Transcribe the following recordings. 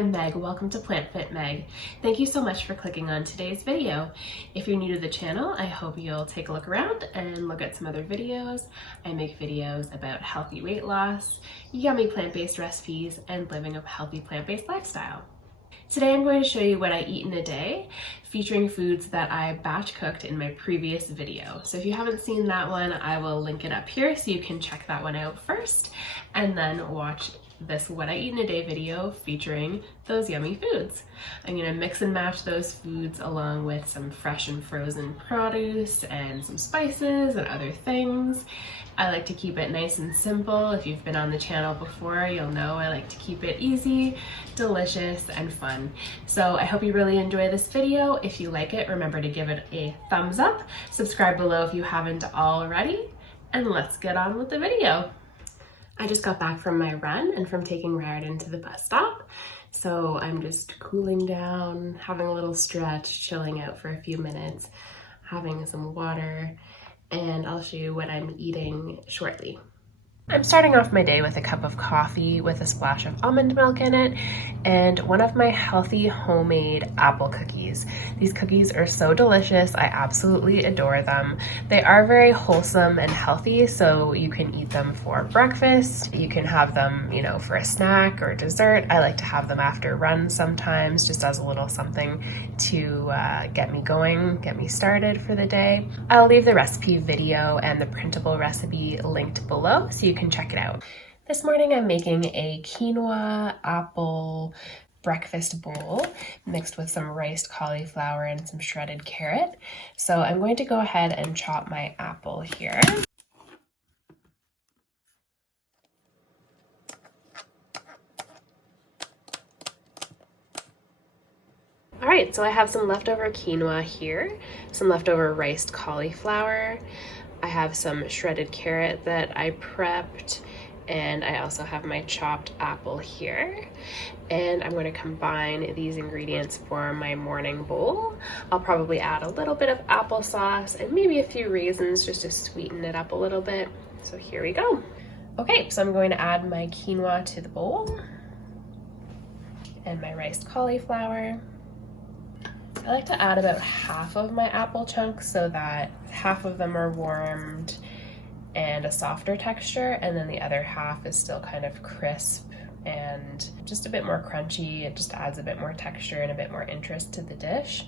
I'm Meg. Welcome to Plant Fit Meg. Thank you so much for clicking on today's video. If you're new to the channel, I hope you'll take a look around and look at some other videos. I make videos about healthy weight loss, yummy plant-based recipes, and living a healthy plant-based lifestyle. Today I'm going to show you what I eat in a day, featuring foods that I batch cooked in my previous video. So if you haven't seen that one, I will link it up here so you can check that one out first, and then watch this what I eat in a day video featuring those yummy foods. I'm gonna mix and match those foods along with some fresh and frozen produce and some spices and other things. I like to keep it nice and simple. If you've been on the channel before, you'll know I like to keep it easy, delicious, and fun. So I hope you really enjoy this video. If you like it, remember to give it a thumbs up, subscribe below if you haven't already, and let's get on with the video. I just got back from my run and from taking Ryan to the bus stop. So I'm just cooling down, having a little stretch, chilling out for a few minutes, having some water, and I'll show you what I'm eating shortly. I'm starting off my day with a cup of coffee with a splash of almond milk in it and one of my healthy homemade apple cookies. These cookies are so delicious. I absolutely adore them. They are very wholesome and healthy, so you can eat them for breakfast. You can have them, for a snack or dessert. I like to have them after runs sometimes, just as a little something to get me going, get me started for the day. I'll leave the recipe video and the printable recipe linked below so you can check it out. This morning I'm making a quinoa apple breakfast bowl mixed with some riced cauliflower and some shredded carrot. So I'm going to go ahead and chop my apple here. All right, so I have some leftover quinoa here, some leftover riced cauliflower. I have some shredded carrot that I prepped, and I also have my chopped apple here. And I'm going to combine these ingredients for my morning bowl. I'll probably add a little bit of applesauce and maybe a few raisins just to sweeten it up a little bit. So here we go. Okay, so I'm going to add my quinoa to the bowl and my riced cauliflower. I like to add about half of my apple chunks so that half of them are warmed and a softer texture, and then the other half is still kind of crisp and just a bit more crunchy. It just adds a bit more texture and a bit more interest to the dish.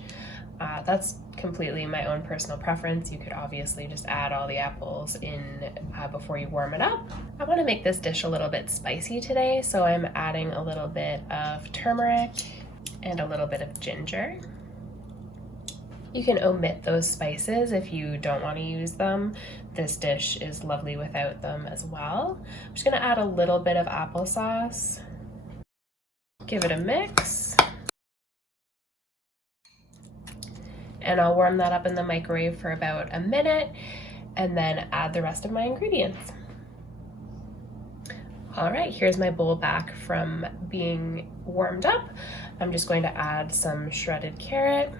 That's completely my own personal preference. You could obviously just add all the apples in before you warm it up. I want to make this dish a little bit spicy today, so I'm adding a little bit of turmeric and a little bit of ginger. You can omit those spices if you don't want to use them. This dish is lovely without them as well. I'm just going to add a little bit of applesauce. Give it a mix. And I'll warm that up in the microwave for about a minute and then add the rest of my ingredients. All right, here's my bowl back from being warmed up. I'm just going to add some shredded carrot,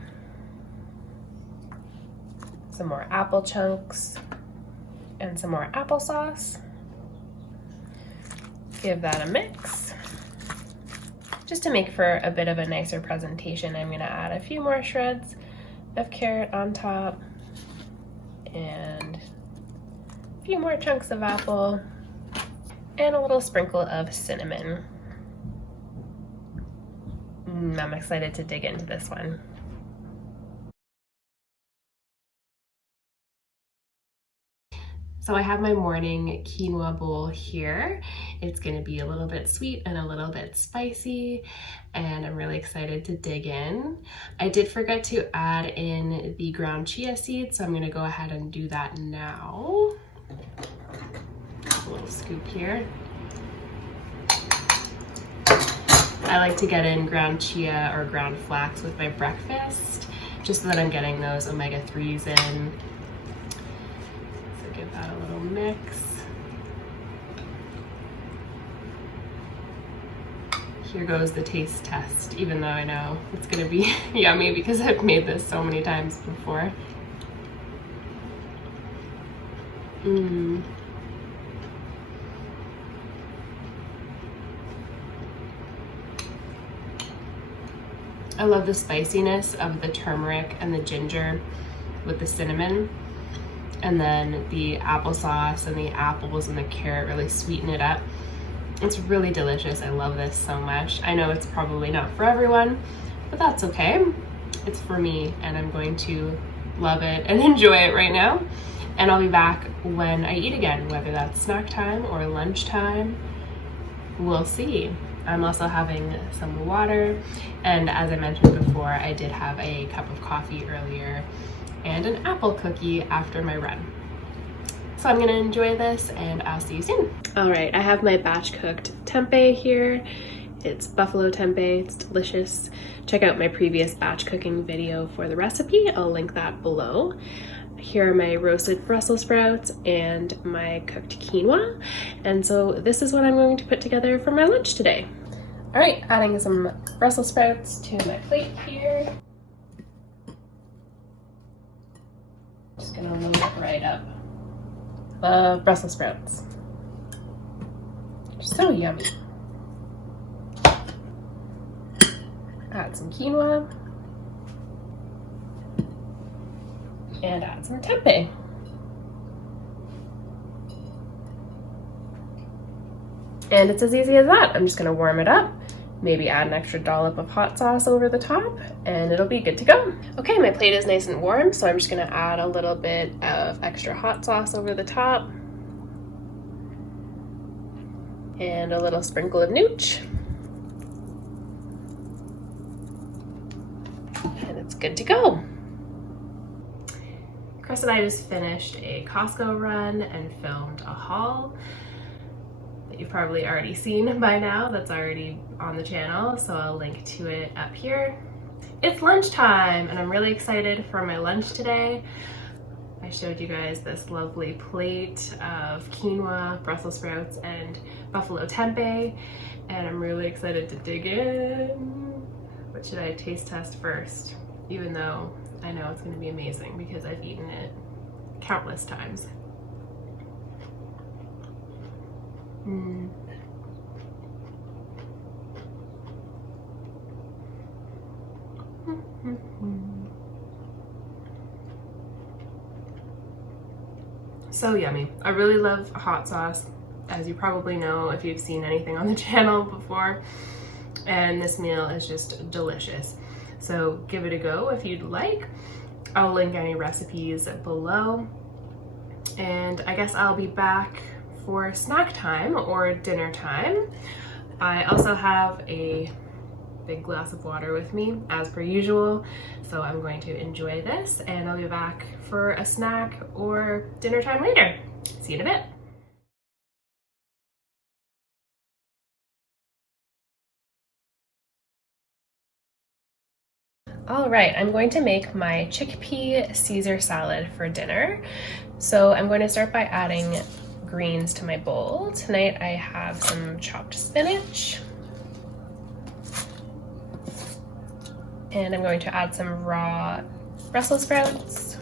some more apple chunks, and some more applesauce. Give that a mix. Just to make for a bit of a nicer presentation, I'm gonna add a few more shreds of carrot on top and a few more chunks of apple and a little sprinkle of cinnamon. I'm excited to dig into this one. So I have my morning quinoa bowl here. It's gonna be a little bit sweet and a little bit spicy, and I'm really excited to dig in. I did forget to add in the ground chia seeds, so I'm gonna go ahead and do that now. A little scoop here. I like to get in ground chia or ground flax with my breakfast, just so that I'm getting those omega-3s in. Give that a little mix. Here goes the taste test, even though I know it's gonna be yummy because I've made this so many times before. I love the spiciness of the turmeric and the ginger with the cinnamon. And then the applesauce and the apples and the carrot really sweeten it up. It's really delicious. I love this so much. I know it's probably not for everyone, but that's okay. It's for me, and I'm going to love it and enjoy it right now. And I'll be back when I eat again, whether that's snack time or lunchtime. We'll see. I'm also having some water, and as I mentioned before, I did have a cup of coffee earlier and an apple cookie after my run. So I'm gonna enjoy this, and I'll see you soon. All right, I have my batch cooked tempeh here. It's buffalo tempeh, it's delicious. Check out my previous batch cooking video for the recipe. I'll link that below. Here are my roasted Brussels sprouts and my cooked quinoa. And so this is what I'm going to put together for my lunch today. All right, adding some Brussels sprouts to my plate here. Just gonna load it right up. Love Brussels sprouts. They're so yummy. Add some quinoa. And add some tempeh. And it's as easy as that. I'm just gonna warm it up, maybe add an extra dollop of hot sauce over the top, and it'll be good to go. Okay, my plate is nice and warm, so I'm just gonna add a little bit of extra hot sauce over the top. And a little sprinkle of nooch. And it's good to go. Chris and I just finished a Costco run and filmed a haul that you've probably already seen by now. That's already on the channel, so I'll link to it up here. It's lunchtime, and I'm really excited for my lunch today. I showed you guys this lovely plate of quinoa, Brussels sprouts, and buffalo tempeh, and I'm really excited to dig in. What should I taste test first? Even though I know it's going to be amazing because I've eaten it countless times. So yummy. I really love hot sauce, as you probably know if you've seen anything on the channel before, and this meal is just delicious. So give it a go if you'd like. I'll link any recipes below. And I guess I'll be back for snack time or dinner time. I also have a big glass of water with me as per usual. So I'm going to enjoy this, and I'll be back for a snack or dinner time later. See you in a bit. All right, I'm going to make my chickpea Caesar salad for dinner. So I'm going to start by adding greens to my bowl. Tonight I have some chopped spinach. And I'm going to add some raw Brussels sprouts.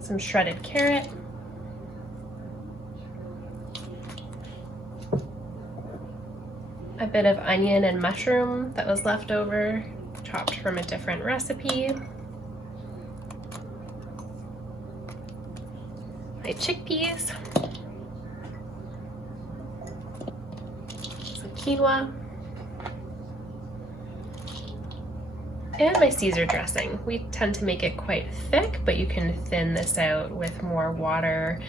Some shredded carrot, a bit of onion and mushroom that was left over, chopped from a different recipe, my chickpeas, some quinoa, and my Caesar dressing. We tend to make it quite thick, but you can thin this out with more water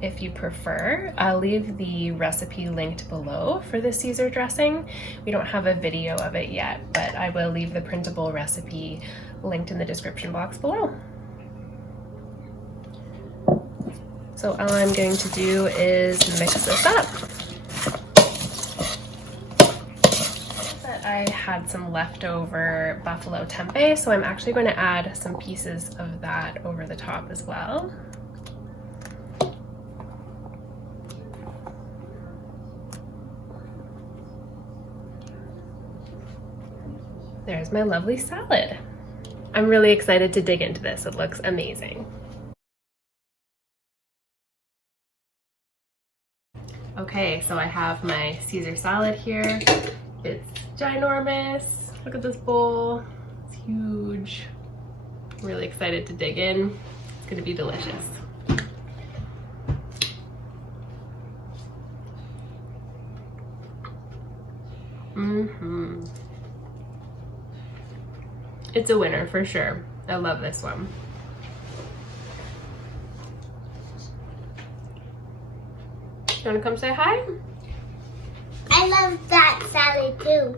if you prefer. I'll leave the recipe linked below for the Caesar dressing. We don't have a video of it yet, but I will leave the printable recipe linked in the description box below. So all I'm going to do is mix this up. I had some leftover buffalo tempeh, so I'm actually going to add some pieces of that over the top as well. There's my lovely salad. I'm really excited to dig into this. It looks amazing. Okay, so I have my Caesar salad here. It's ginormous. Look at this bowl. It's huge. I'm really excited to dig in. It's gonna be delicious. It's a winner for sure. I love this one. You wanna come say hi? I love that salad too.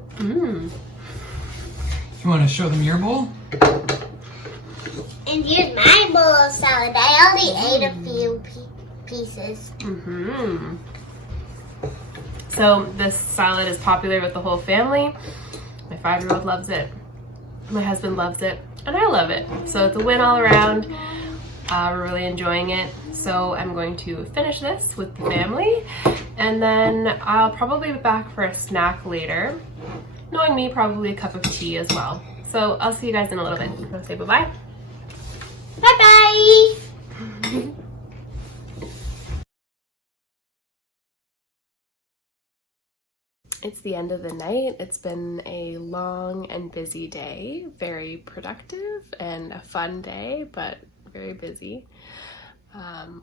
You want to show them your bowl? And here's my bowl of salad. I only ate a few pieces. So this salad is popular with the whole family. My 5-year-old loves it. My husband loves it. And I love it. So it's a win all around. We're really enjoying it. So I'm going to finish this with the family. And then I'll probably be back for a snack later. Knowing me, probably a cup of tea as well. So I'll see you guys in a little bit. You want to say bye-bye? Bye-bye. It's the end of the night. It's been a long and busy day. Very productive and a fun day, but very busy.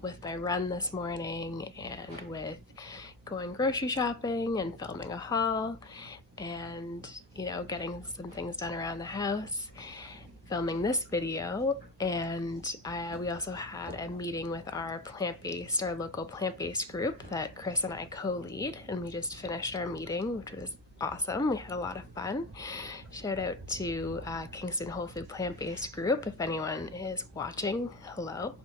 With my run this morning and with going grocery shopping and filming a haul and, you know, getting some things done around the house, filming this video, and we also had a meeting with our local plant-based group that Chris and I co-lead, and we just finished our meeting, which was awesome. We had a lot of fun. Shout out to Kingston Whole Food Plant-Based Group if anyone is watching. Hello.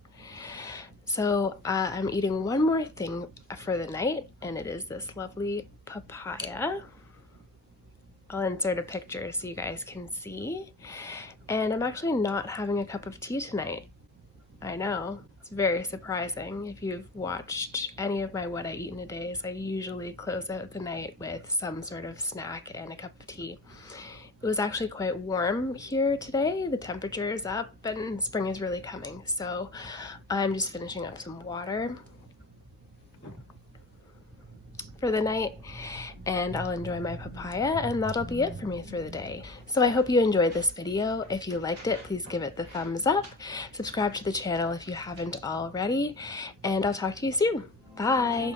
So I'm eating one more thing for the night, and it is this lovely papaya. I'll insert a picture so you guys can see. And I'm actually not having a cup of tea tonight. I know, it's very surprising. If you've watched any of my What I Eat in a Days, I usually close out the night with some sort of snack and a cup of tea. It was actually quite warm here today. The temperature is up and spring is really coming. So I'm just finishing up some water for the night, and I'll enjoy my papaya, and that'll be it for me for the day. So I hope you enjoyed this video. If you liked it, please give it the thumbs up. Subscribe to the channel if you haven't already, and I'll talk to you soon. Bye.